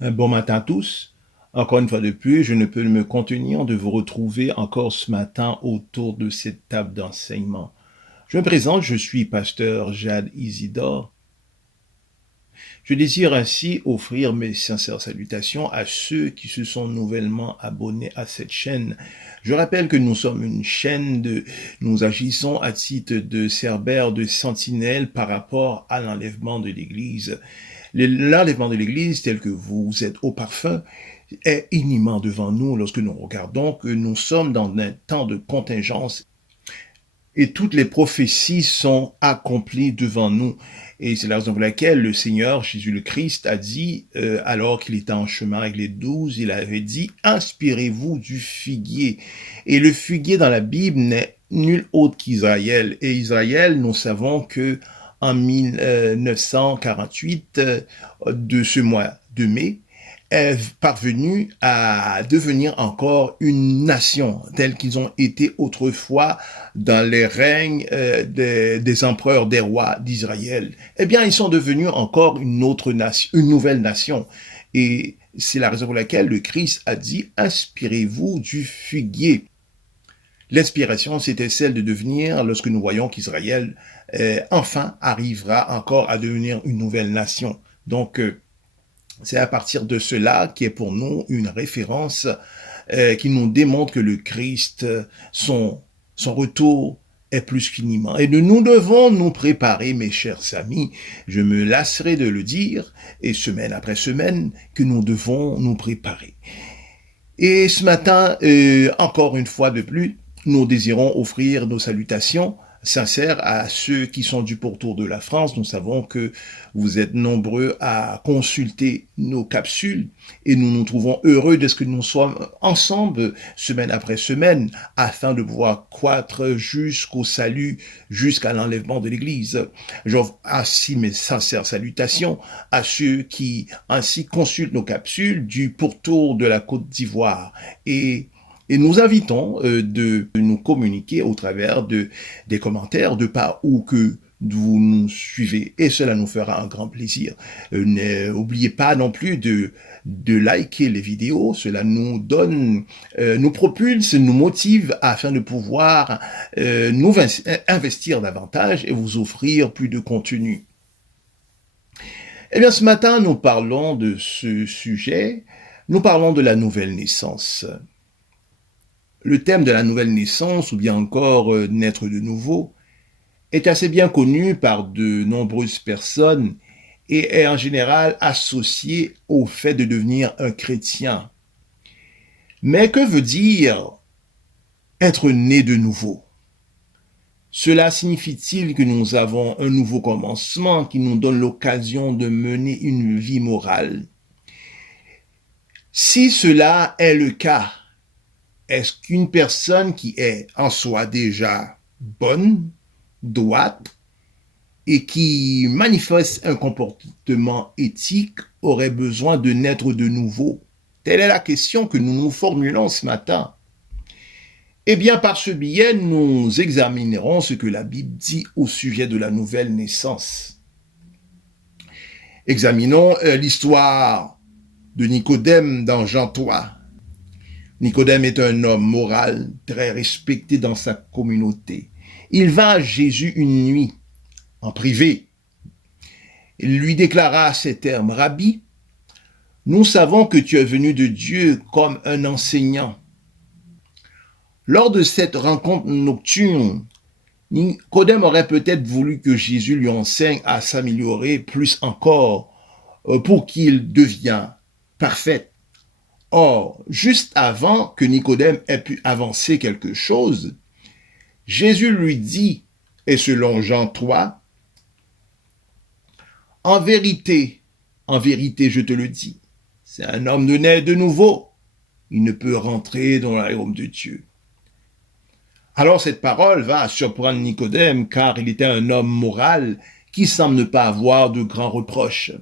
Un bon matin à tous. Encore une fois de plus, je ne peux me contenir de vous retrouver encore ce matin autour de cette table d'enseignement. Je me présente, je suis pasteur Jad Isidore. Je désire ainsi offrir mes sincères salutations à ceux qui se sont nouvellement abonnés à cette chaîne. Je rappelle que nous sommes une chaîne nous agissons à titre de cerbère, de sentinelle par rapport à l'enlèvement de l'Église. L'enlèvement de l'Église, tel que vous êtes au parfum, est imminent devant nous lorsque nous regardons que nous sommes dans un temps de contingence et toutes les prophéties sont accomplies devant nous. Et c'est la raison pour laquelle le Seigneur Jésus le Christ a dit, alors qu'il était en chemin avec les 12, il avait dit, inspirez-vous du figuier. Et le figuier dans la Bible n'est nul autre qu'Israël. Et Israël, nous savons que en 1948, de ce mois de mai, est parvenu à devenir encore une nation, telle qu'ils ont été autrefois dans les règnes des empereurs, des rois d'Israël. Eh bien, ils sont devenus encore une autre nation, une nouvelle nation. Et c'est la raison pour laquelle le Christ a dit, inspirez-vous du figuier. L'inspiration, c'était celle de devenir, lorsque nous voyons qu'Israël, enfin, arrivera encore à devenir une nouvelle nation. Donc, c'est à partir de cela qui est pour nous une référence qui nous démontre que le Christ, son retour est plus qu'imminent. Et nous devons nous préparer, mes chers amis, je me lasserai de le dire, et semaine après semaine, que nous devons nous préparer. Et ce matin, encore une fois de plus, nous désirons offrir nos salutations sincères à ceux qui sont du pourtour de la France. Nous savons que vous êtes nombreux à consulter nos capsules et nous nous trouvons heureux de ce que nous sommes ensemble semaine après semaine afin de pouvoir croître jusqu'au salut, jusqu'à l'enlèvement de l'Église. J'offre ainsi mes sincères salutations à ceux qui ainsi consultent nos capsules du pourtour de la Côte d'Ivoire et nous invitons de nous communiquer au travers des commentaires de par où que vous nous suivez et cela nous fera un grand plaisir. N'oubliez pas non plus de liker les vidéos, cela nous donne, nous propulse, nous motive afin de pouvoir nous investir davantage et vous offrir plus de contenu. Eh bien, ce matin, nous parlons de ce sujet, nous parlons de la nouvelle naissance. Le thème de la nouvelle naissance, ou bien encore naître de nouveau, est assez bien connu par de nombreuses personnes et est en général associé au fait de devenir un chrétien. Mais que veut dire être né de nouveau? Cela signifie-t-il que nous avons un nouveau commencement qui nous donne l'occasion de mener une vie morale? Si cela est le cas, est-ce qu'une personne qui est en soi déjà bonne, droite, et qui manifeste un comportement éthique aurait besoin de naître de nouveau? Telle est la question que nous nous formulons ce matin. Eh bien, par ce biais, nous examinerons ce que la Bible dit au sujet de la nouvelle naissance. Examinons l'histoire de Nicodème dans Jean 3. Nicodème est un homme moral, très respecté dans sa communauté. Il va à Jésus une nuit, en privé. Il lui déclara ces termes, « Rabbi, nous savons que tu es venu de Dieu comme un enseignant. » Lors de cette rencontre nocturne, Nicodème aurait peut-être voulu que Jésus lui enseigne à s'améliorer plus encore pour qu'il devienne parfait. Or, juste avant que Nicodème ait pu avancer quelque chose, Jésus lui dit, et selon Jean 3, en vérité, je te le dis, c'est un homme de né de nouveau, il ne peut rentrer dans le royaume de Dieu. » Alors cette parole va surprendre Nicodème, car il était un homme moral qui semble ne pas avoir de grands reproches.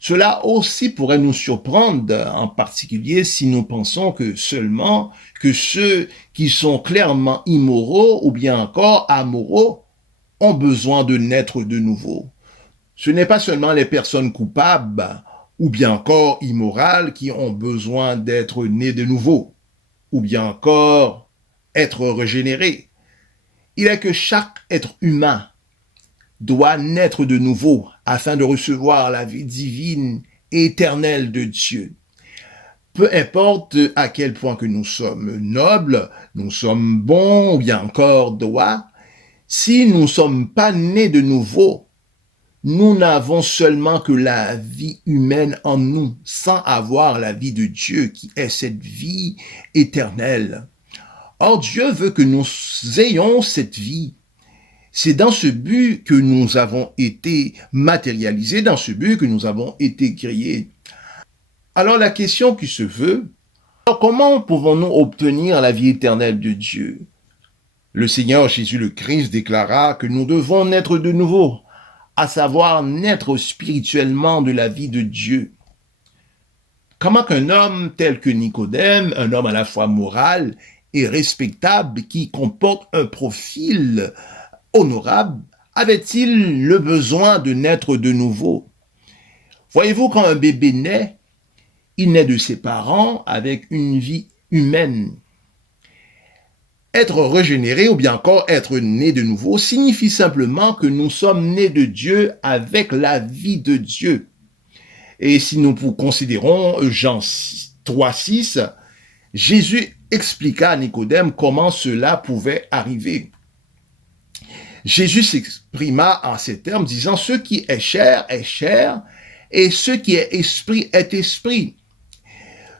Cela aussi pourrait nous surprendre, en particulier si nous pensons que seulement que ceux qui sont clairement immoraux ou bien encore amoraux ont besoin de naître de nouveau. Ce n'est pas seulement les personnes coupables ou bien encore immorales qui ont besoin d'être nés de nouveau, ou bien encore être régénérés. Il est que chaque être humain doit naître de nouveau afin de recevoir la vie divine et éternelle de Dieu. Peu importe à quel point que nous sommes nobles, nous sommes bons ou bien encore droits, si nous ne sommes pas nés de nouveau, nous n'avons seulement que la vie humaine en nous, sans avoir la vie de Dieu qui est cette vie éternelle. Or, Dieu veut que nous ayons cette vie. C'est dans ce but que nous avons été matérialisés, dans ce but que nous avons été créés. Alors la question qui se veut, alors comment pouvons-nous obtenir la vie éternelle de Dieu? Le Seigneur Jésus le Christ déclara que nous devons naître de nouveau, à savoir naître spirituellement de la vie de Dieu. Comment qu'un homme tel que Nicodème, un homme à la fois moral et respectable, qui comporte un profil honorable, avait-il le besoin de naître de nouveau? Voyez-vous, quand un bébé naît, il naît de ses parents avec une vie humaine. Être régénéré ou bien encore être né de nouveau signifie simplement que nous sommes nés de Dieu avec la vie de Dieu. Et si nous considérons Jean 3,6, Jésus expliqua à Nicodème comment cela pouvait arriver. Jésus s'exprima en ces termes disant « Ce qui est chair, et ce qui est esprit est esprit ».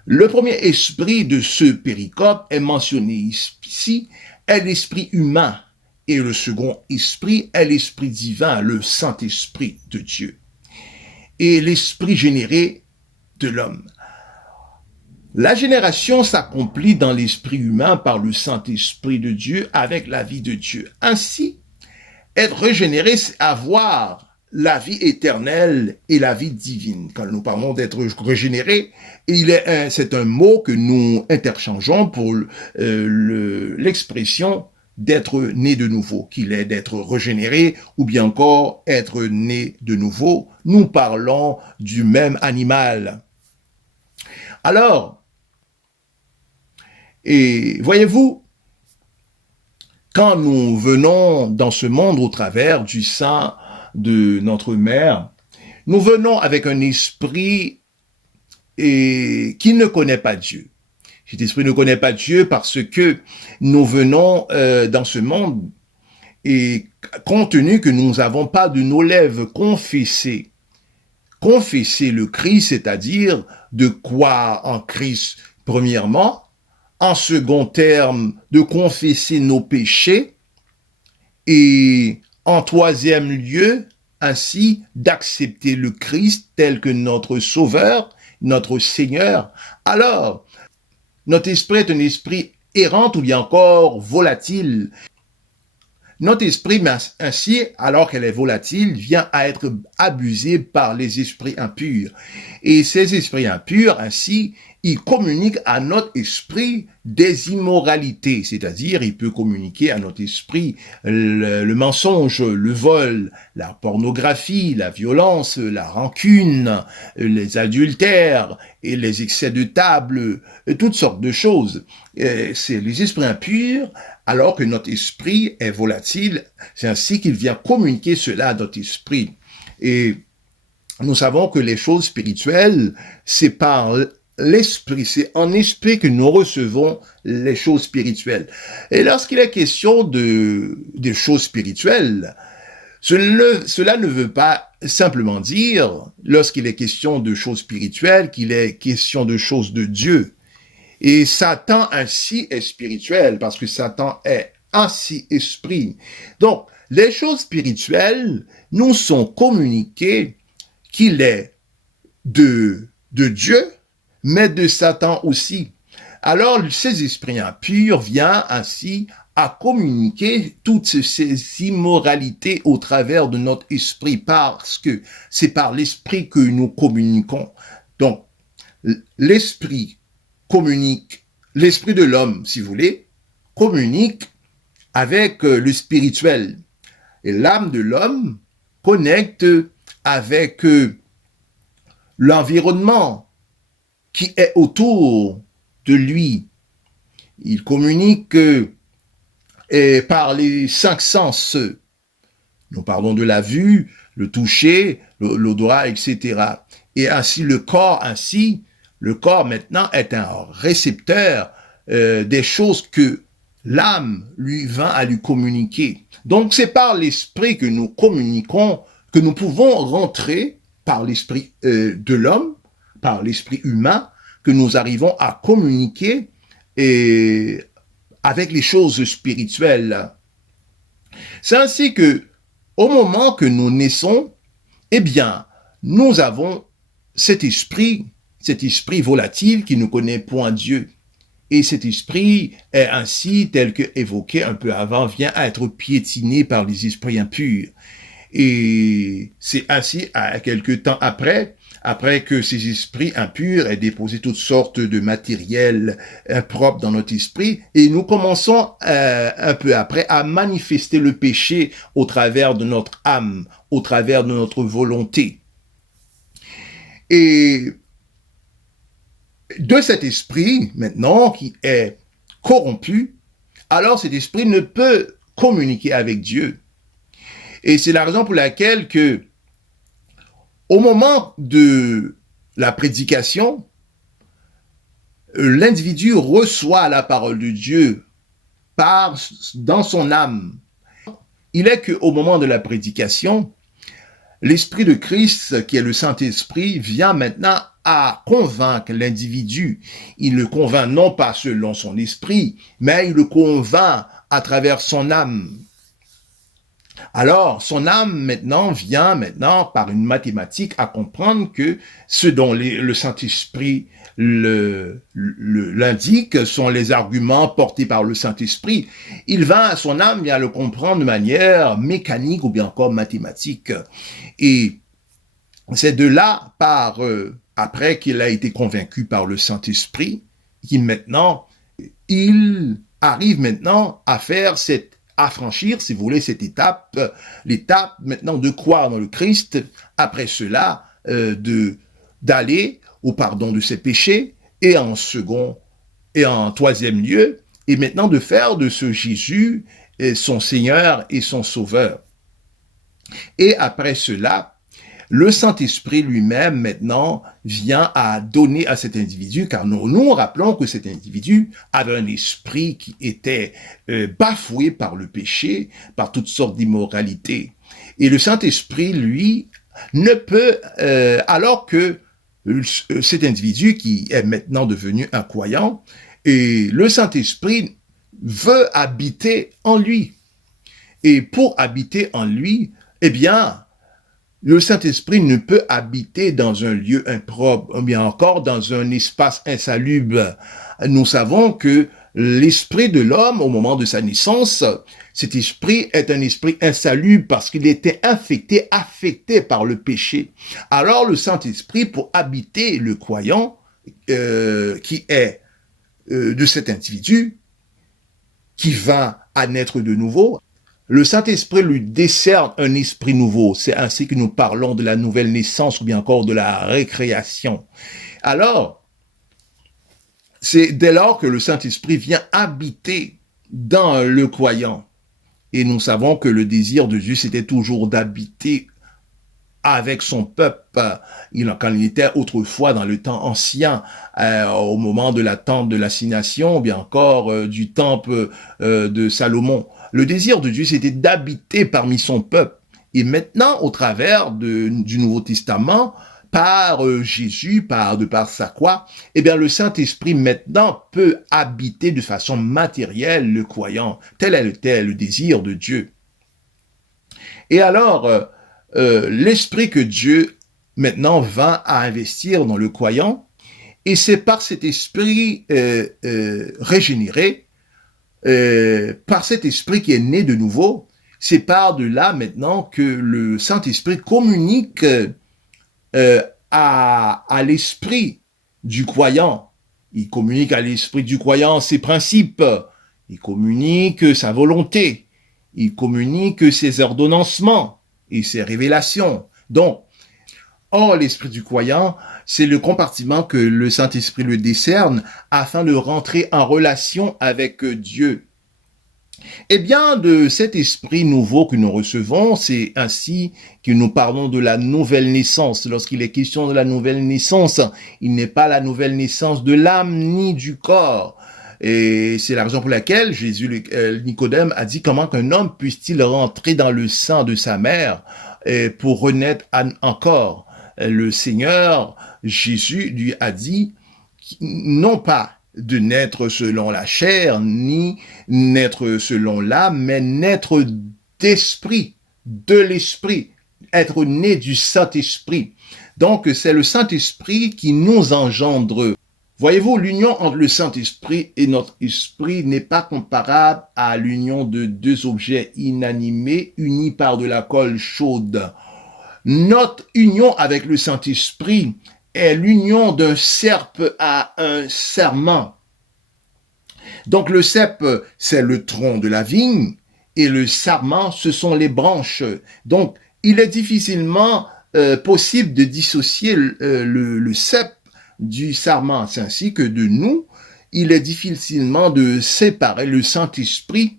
Le premier esprit de ce péricope est mentionné ici, est l'esprit humain, et le second esprit est l'esprit divin, le Saint-Esprit de Dieu, et l'esprit généré de l'homme. La génération s'accomplit dans l'esprit humain par le Saint-Esprit de Dieu avec la vie de Dieu. Ainsi, être régénéré, c'est avoir la vie éternelle et la vie divine. Quand nous parlons d'être régénéré, c'est un mot que nous interchangeons pour l'expression d'être né de nouveau, qu'il est d'être régénéré ou bien encore être né de nouveau. Nous parlons du même animal. Alors, et voyez-vous, quand nous venons dans ce monde au travers du sang de notre mère, nous venons avec un esprit qui ne connaît pas Dieu. Cet esprit ne connaît pas Dieu parce que nous venons dans ce monde et compte tenu que nous n'avons pas de nos lèvres confesser le Christ, c'est-à-dire de croire en Christ premièrement, en second terme de confesser nos péchés et en troisième lieu, ainsi, d'accepter le Christ tel que notre Sauveur, notre Seigneur. Alors, notre esprit est un esprit errant ou bien encore volatile. Notre esprit, ainsi, alors qu'elle est volatile, vient à être abusé par les esprits impurs. Et ces esprits impurs, ainsi, ils communiquent à notre esprit des immoralités, c'est-à-dire il peut communiquer à notre esprit le mensonge, le vol, la pornographie, la violence, la rancune, les adultères et les excès de table, toutes sortes de choses. C'est les esprits impurs, alors que notre esprit est volatile, c'est ainsi qu'il vient communiquer cela à notre esprit. Et nous savons que les choses spirituelles, c'est par l'esprit, c'est en esprit que nous recevons les choses spirituelles. Et lorsqu'il est question des choses spirituelles, cela ne veut pas simplement dire, lorsqu'il est question de choses spirituelles, qu'il est question de choses de Dieu. Et Satan ainsi est spirituel, parce que Satan est ainsi esprit. Donc, les choses spirituelles nous sont communiquées qu'il est de Dieu, mais de Satan aussi. Alors, ces esprits impurs viennent ainsi à communiquer toutes ces immoralités au travers de notre esprit, parce que c'est par l'esprit que nous communiquons. Donc, l'esprit communique, l'esprit de l'homme, si vous voulez, communique avec le spirituel. Et l'âme de l'homme connecte avec l'environnement qui est autour de lui. Il communique par les 5 sens. Nous parlons de la vue, le toucher, l'odorat, etc. Et ainsi le corps maintenant est un récepteur des choses que l'âme lui vint à lui communiquer. Donc c'est par l'esprit que nous communiquons, que nous pouvons rentrer par l'esprit de l'homme, par l'esprit humain, que nous arrivons à communiquer avec les choses spirituelles. C'est ainsi que, au moment que nous naissons, eh bien, nous avons cet esprit volatile qui ne connaît point Dieu. Et cet esprit est ainsi, tel que évoqué un peu avant, vient à être piétiné par les esprits impurs. Et c'est ainsi, à quelque temps après que ces esprits impurs aient déposé toutes sortes de matériel impropre dans notre esprit, et nous commençons un peu après à manifester le péché au travers de notre âme, au travers de notre volonté. Et de cet esprit, maintenant, qui est corrompu, alors cet esprit ne peut communiquer avec Dieu. Et c'est la raison pour laquelle que, au moment de la prédication, l'individu reçoit la parole de Dieu dans son âme. Il est qu'au moment de la prédication, l'Esprit de Christ, qui est le Saint-Esprit, vient maintenant à convaincre l'individu. Il le convainc non pas selon son esprit, mais il le convainc à travers son âme. Alors, son âme maintenant vient par une mathématique à comprendre que ce dont le Saint-Esprit l'indique sont les arguments portés par le Saint-Esprit. Son âme vient le comprendre de manière mécanique ou bien encore mathématique. Et c'est de là, après qu'il a été convaincu par le Saint-Esprit, il arrive maintenant à franchir, si vous voulez, cette étape, l'étape maintenant de croire dans le Christ, après cela, d'aller au pardon de ses péchés, et en troisième lieu, et maintenant de faire de ce Jésus son Seigneur et son Sauveur. Et après cela, le Saint-Esprit lui-même, maintenant, vient à donner à cet individu, car nous rappelons que cet individu avait un esprit qui était bafoué par le péché, par toutes sortes d'immoralités. Et le Saint-Esprit, lui, ne peut, alors que cet individu qui est maintenant devenu un croyant, et le Saint-Esprit veut habiter en lui. Et pour habiter en lui, eh bien, le Saint-Esprit ne peut habiter dans un lieu impropre, ou bien encore dans un espace insalubre. Nous savons que l'esprit de l'homme, au moment de sa naissance, cet esprit est un esprit insalubre parce qu'il était affecté par le péché. Alors le Saint-Esprit, pour habiter le croyant, qui est de cet individu, qui va à naître de nouveau, le Saint-Esprit lui décerne un esprit nouveau. C'est ainsi que nous parlons de la nouvelle naissance ou bien encore de la récréation. Alors, c'est dès lors que le Saint-Esprit vient habiter dans le croyant. Et nous savons que le désir de Dieu, c'était toujours d'habiter avec son peuple, quand il était autrefois dans le temps ancien, au moment de la tente de l'assignation, ou bien encore du temple de Salomon. Le désir de Dieu, c'était d'habiter parmi son peuple. Et maintenant, au travers du Nouveau Testament, par Jésus, par sa croix, eh bien, le Saint-Esprit maintenant peut habiter de façon matérielle le croyant. Tel était le désir de Dieu. Et alors, l'esprit que Dieu maintenant va à investir dans le croyant, et c'est par cet esprit régénéré, par cet esprit qui est né de nouveau, c'est par de là maintenant que le Saint-Esprit communique à l'esprit du croyant. Il communique à l'esprit du croyant ses principes, il communique sa volonté, il communique ses ordonnancements et ses révélations. Donc, Or, l'esprit du croyant, c'est le compartiment que le Saint-Esprit le décerne afin de rentrer en relation avec Dieu. Eh bien, de cet esprit nouveau que nous recevons, c'est ainsi que nous parlons de la nouvelle naissance. Lorsqu'il est question de la nouvelle naissance, il n'est pas la nouvelle naissance de l'âme ni du corps. Et c'est la raison pour laquelle Nicodème a dit comment qu'un homme puisse-t-il rentrer dans le sein de sa mère pour renaître encore. Le Seigneur Jésus lui a dit non pas de naître selon la chair, ni naître selon l'âme, mais naître d'esprit, de l'esprit, être né du Saint-Esprit. Donc, c'est le Saint-Esprit qui nous engendre. Voyez-vous, l'union entre le Saint-Esprit et notre esprit n'est pas comparable à l'union de deux objets inanimés unis par de la colle chaude. Notre union avec le Saint-Esprit est l'union d'un cep à un serment. Donc le cep, c'est le tronc de la vigne et le sarment, ce sont les branches. Donc il est difficilement possible de dissocier le cep du sarment. C'est ainsi que de nous, il est difficilement de séparer le Saint-Esprit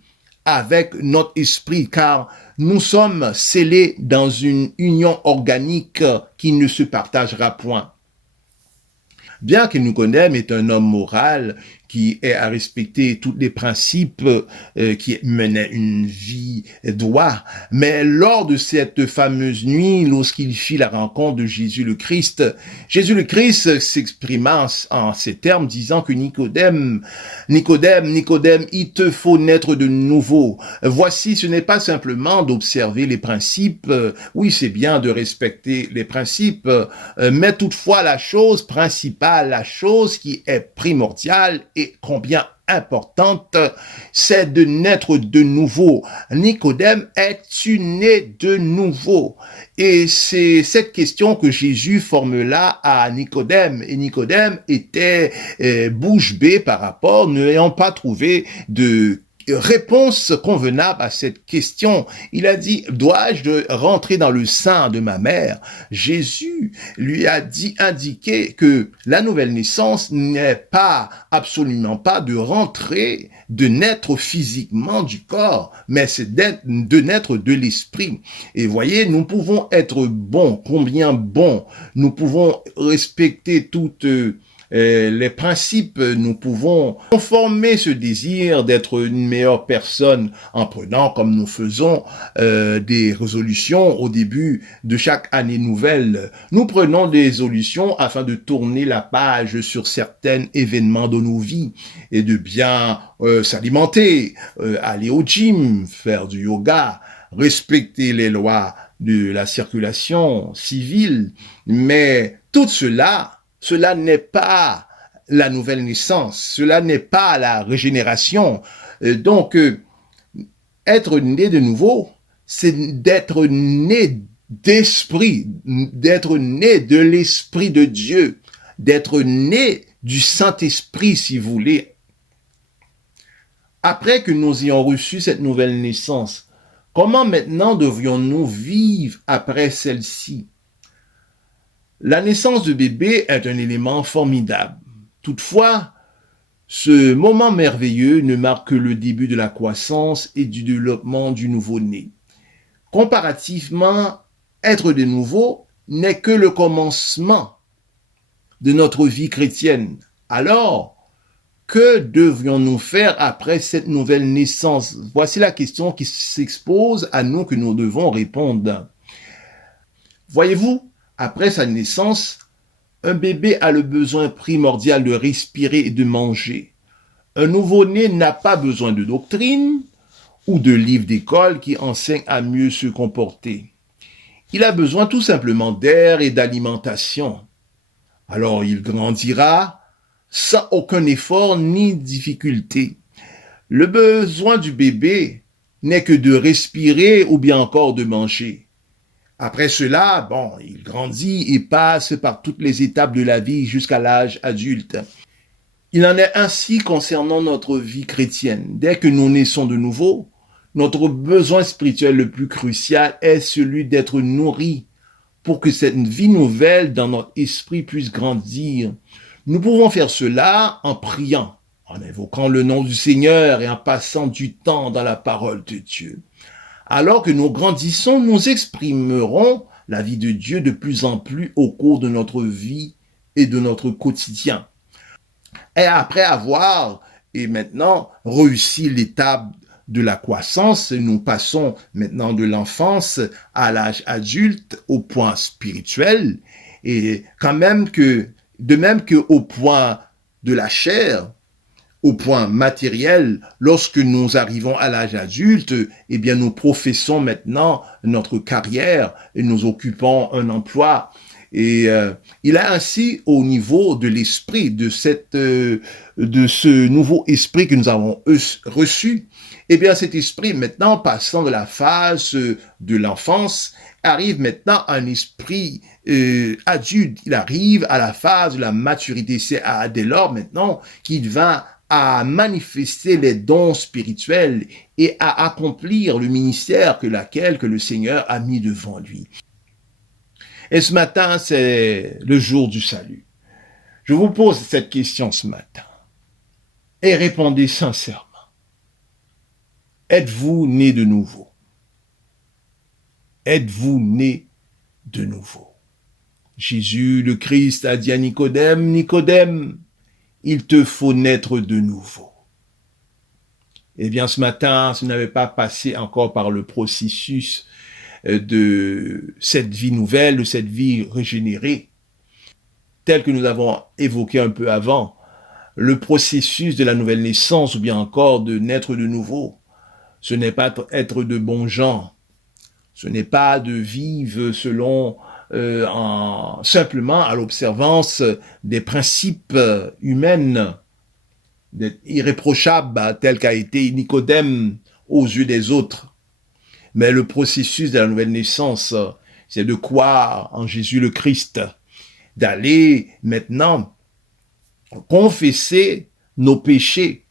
avec notre esprit, car nous sommes scellés dans une union organique qui ne se partagera point. Bien que Nicodème est un homme moral qui est à respecter tous les principes, qui menait une vie droite, mais lors de cette fameuse nuit, lorsqu'il fit la rencontre de Jésus le Christ s'exprima en ces termes, disant que Nicodème, il te faut naître de nouveau. Voici, ce n'est pas simplement d'observer les principes, oui, c'est bien de respecter les principes, mais toutefois la chose principale, la chose qui est primordiale et combien importante, c'est de naître de nouveau. Nicodème, es-tu né de nouveau? Et c'est cette question que Jésus formula à Nicodème. Et Nicodème était bouche bée par rapport, n'ayant pas trouvé de réponse convenable à cette question. Il a dit, dois-je rentrer dans le sein de ma mère? Jésus lui a indiqué que la nouvelle naissance n'est pas, absolument pas de rentrer, de naître physiquement du corps, mais c'est de naître de l'esprit. Et voyez, nous pouvons être bons, combien bons, nous pouvons respecter toutes les principes, nous pouvons conformer ce désir d'être une meilleure personne en prenant, comme nous faisons, des résolutions au début de chaque année nouvelle. Nous prenons des résolutions afin de tourner la page sur certains événements de nos vies et de bien s'alimenter, aller au gym, faire du yoga, respecter les lois de la circulation civile. Mais tout cela n'est pas la nouvelle naissance, cela n'est pas la régénération. Donc, être né de nouveau, c'est d'être né d'esprit, d'être né de l'Esprit de Dieu, d'être né du Saint-Esprit, si vous voulez. Après que nous ayons reçu cette nouvelle naissance, comment maintenant devrions-nous vivre après celle-ci? La naissance de bébé est un élément formidable. Toutefois, ce moment merveilleux ne marque que le début de la croissance et du développement du nouveau-né. Comparativement, être de nouveau n'est que le commencement de notre vie chrétienne. Alors, que devrions-nous faire après cette nouvelle naissance? Voici la question qui s'expose à nous que nous devons répondre. Voyez-vous, après sa naissance, un bébé a le besoin primordial de respirer et de manger. Un nouveau-né n'a pas besoin de doctrine ou de livres d'école qui enseignent à mieux se comporter. Il a besoin tout simplement d'air et d'alimentation. Alors il grandira sans aucun effort ni difficulté. Le besoin du bébé n'est que de respirer ou bien encore de manger. Après cela, il grandit et passe par toutes les étapes de la vie jusqu'à l'âge adulte. Il en est ainsi concernant notre vie chrétienne. Dès que nous naissons de nouveau, notre besoin spirituel le plus crucial est celui d'être nourri pour que cette vie nouvelle dans notre esprit puisse grandir. Nous pouvons faire cela en priant, en invoquant le nom du Seigneur et en passant du temps dans la parole de Dieu. Alors que nous grandissons, nous exprimerons la vie de Dieu de plus en plus au cours de notre vie et de notre quotidien. Et après avoir, et maintenant, réussi l'étape de la croissance, nous passons maintenant de l'enfance à l'âge adulte au point spirituel, et de même que au point de la chair, au point matériel, lorsque nous arrivons à l'âge adulte, eh bien, nous professons maintenant notre carrière et nous occupons un emploi. Et il a ainsi au niveau de l'esprit, de ce nouveau esprit que nous avons reçu, eh bien cet esprit maintenant passant de la phase de l'enfance arrive maintenant à un esprit adulte. Il arrive à la phase de la maturité. C'est dès lors maintenant qu'il va à manifester les dons spirituels et à accomplir le ministère que le Seigneur a mis devant lui. Et ce matin, c'est le jour du salut. Je vous pose cette question ce matin et répondez sincèrement. Êtes-vous né de nouveau? Êtes-vous né de nouveau? Jésus, le Christ, a dit à Nicodème, Nicodème, il te faut naître de nouveau. Eh bien, ce matin, si vous n'avez pas passé encore par le processus de cette vie nouvelle, de cette vie régénérée, tel que nous avons évoqué un peu avant, le processus de la nouvelle naissance ou bien encore de naître de nouveau, ce n'est pas être de bons gens, ce n'est pas de vivre selon simplement à l'observance des principes humains, d'être irréprochable tel qu'a été Nicodème aux yeux des autres. Mais le processus de la nouvelle naissance, c'est de croire en Jésus le Christ, d'aller maintenant confesser nos péchés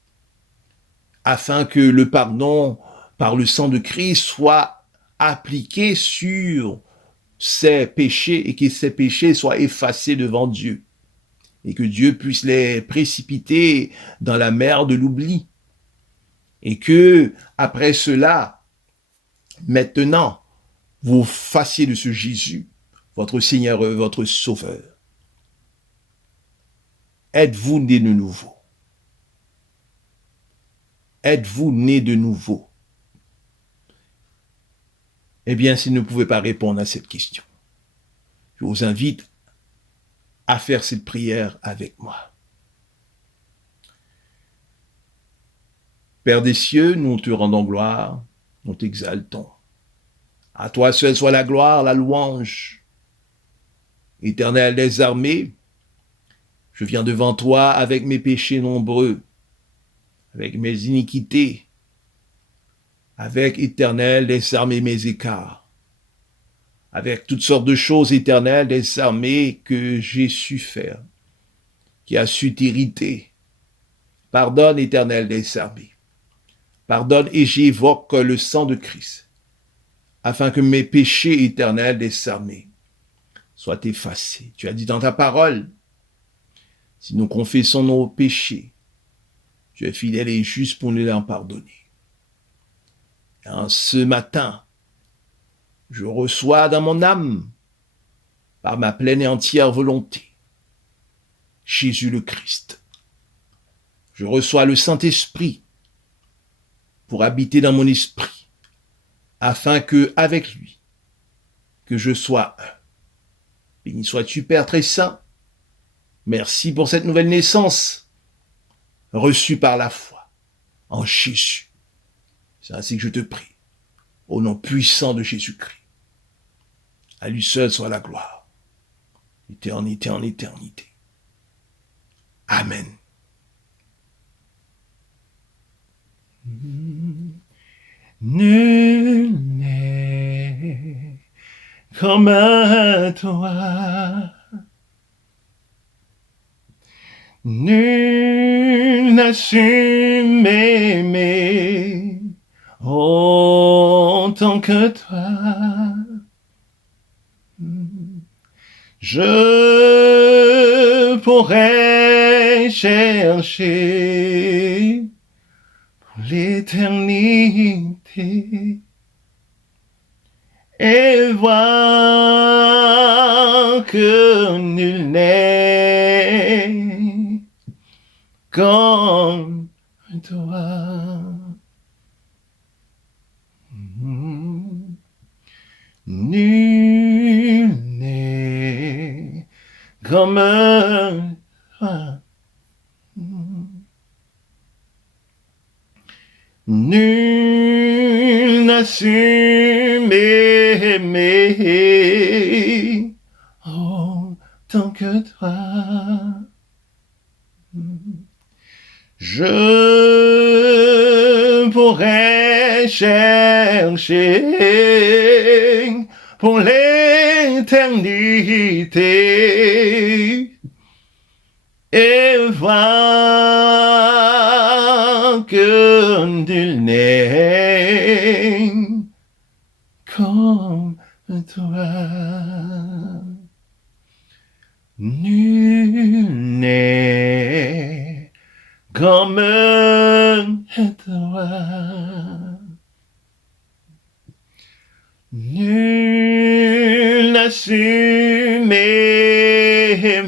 afin que le pardon par le sang de Christ soit appliqué sur ces péchés et que ces péchés soient effacés devant Dieu et que Dieu puisse les précipiter dans la mer de l'oubli et que après cela, maintenant, vous fassiez de ce Jésus votre Seigneur, votre Sauveur. Êtes-vous né de nouveau? Êtes-vous né de nouveau? Eh bien, si vous ne pouvez pas répondre à cette question, je vous invite à faire cette prière avec moi. Père des cieux, nous te rendons gloire, nous t'exaltons. À toi seul soit la gloire, la louange. Éternel des armées, je viens devant toi avec mes péchés nombreux, avec mes iniquités, avec, Éternel, des armées mes écarts, avec toutes sortes de choses, Éternel, des armées que j'ai su faire, qui a su t'irriter. Pardonne, Éternel, des armées. Pardonne et j'évoque le sang de Christ, afin que mes péchés, Éternel, des armées, soient effacés. Tu as dit dans ta parole, si nous confessons nos péchés, tu es fidèle et juste pour nous en pardonner. Et en ce matin, je reçois dans mon âme, par ma pleine et entière volonté, Jésus le Christ. Je reçois le Saint-Esprit pour habiter dans mon esprit, afin que, avec lui, que je sois un. Béni sois-tu, Père très saint. Merci pour cette nouvelle naissance, reçue par la foi en Jésus. C'est ainsi que je te prie, au nom puissant de Jésus-Christ. À lui seul soit la gloire, éternité en éternité. Amen. Nul n'est comme à toi. Nul n'a su m'aimer autant que toi. Je pourrais chercher pour l'éternité et voir que nul n'est comme toi. Nul n'est comme toi. Nul n'a su m'aimer autant que toi. Je pourrais chercher pour l'éternité et voir que nul n'est comme toi. Nul n'est comme toi. Nul n'a su m'aimer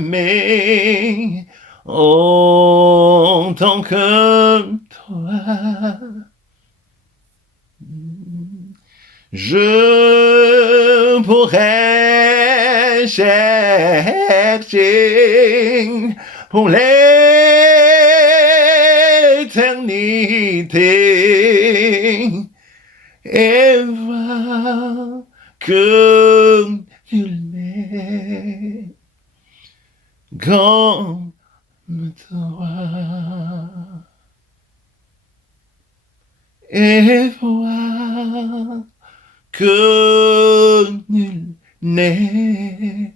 autant que toi. Je pourrais chercher pour l'éternité et voir que nul n'est comme toi. Et voir que nul n'est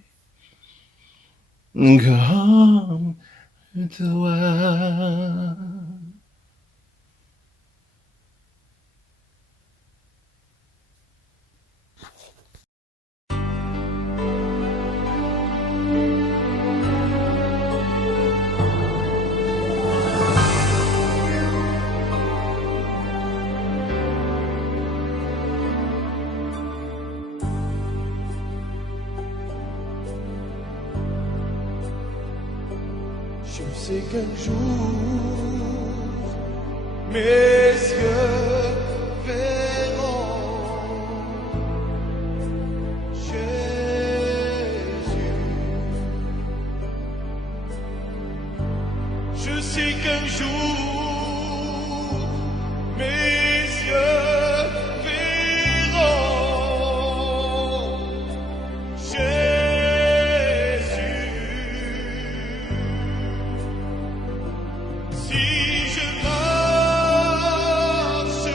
comme toi. Je sais qu'un jour, mes yeux verront Jésus. Je sais qu'un jour, mes yeux verront Jésus. Si je marche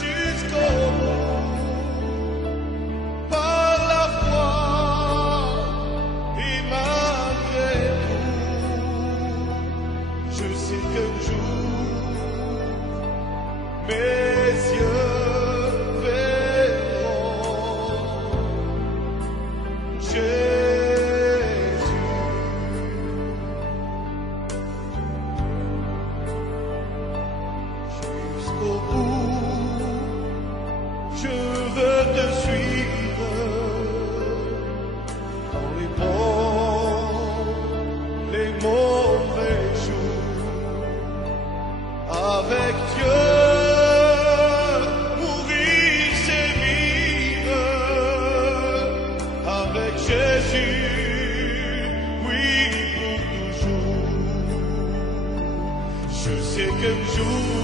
jusqu'au bout, par la foi et malgré tout, je sais qu'un jour, mes yeux verront Jésus. Jusqu'au bout, je veux te suivre dans les bons, les mauvais jours. Avec Dieu, mourir c'est vivre. Avec Jésus, oui pour toujours. Je sais qu'un jour